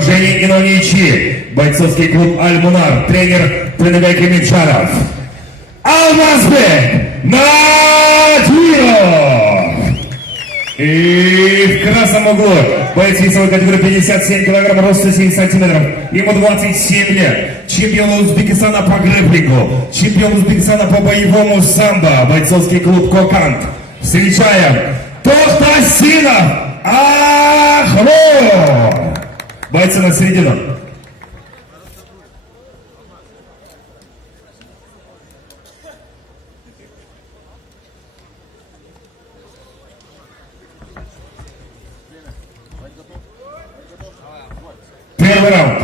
Женя Иноничи, бойцовский клуб «Аль-Мунар», тренер Тыныбек Эминчаров. Алмазбек Надиров! И в красном углу боец весовой категории 57 килограмм, рост 170 сантиметров, ему 27 лет. Чемпион Узбекистана по грэпплингу, чемпион Узбекистана по боевому самбо, бойцовский клуб «Кокант». Встречаем Тохтасинов Ахмур! Бойцы на середину. Первый раунд.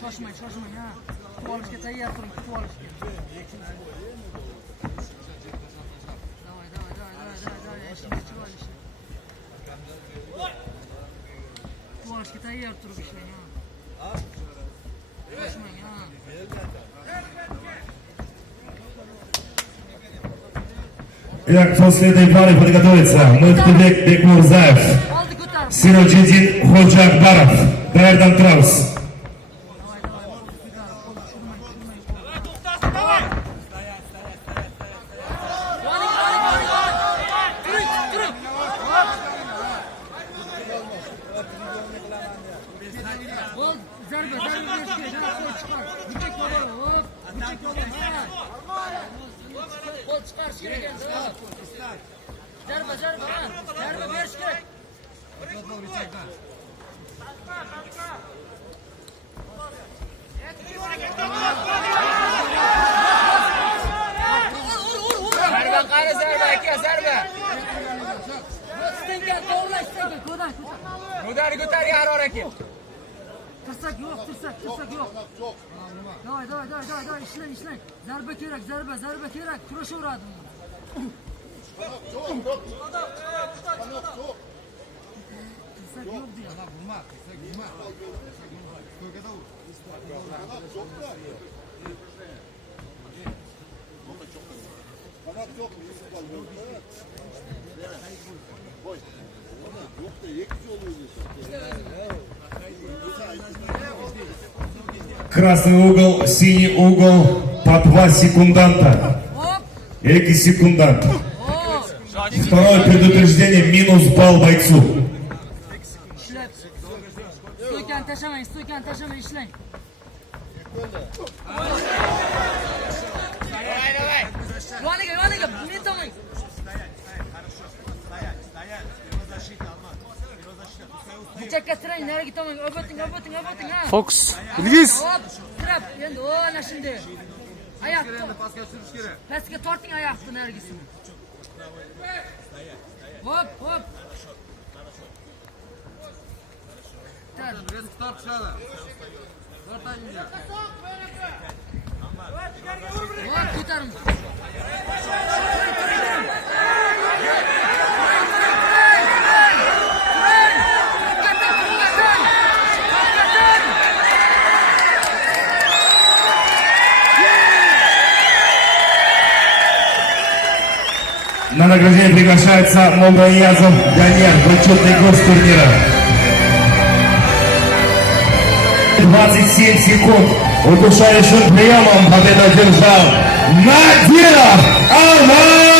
Şaşmayın ha. Tuvalışke tayyar turun, tuvalışke. Davay, eşliğinde çıvar işe. Tuvalışke tayyar turun işleyin ha. Şaşmayın ha. Итак, после этой пары подготовиться Мыхтыбек Бекмурзаев, Сироджидин Ходжакбаров, Дайрдан Траус. Zarba beriş gerek. Zarba qara zarba aka zarba. İstengan to'g'ri istengan ko'tar yaror aka. Tirsak yo'q. Davay, ishlang. Zarba kerak, zarba kerak. Kurashaveradi. Tirsak yo'q diyor. Vurma. Красный угол, синий угол, по 2 секунданта. Эки секундант. Второе предупреждение, минус балл бойцу. Stойkan tashlamayın, ishlang. Yoniga, men tomon. Chakka tirang, nariga tomon, oboting ha. Fokus. Ilgiz. Hop, tirab, endi ana shunday. Oyoqni pastga surish kerak. Pastga torting oyoqni narigisini. Hop. Tortishadi. Hop, ko'tarim. На награждение приглашается Момраниязов Ганьяр, почетный гость турнира. 27 секунд удушающим приемом победу одержал Надиров Алмаз!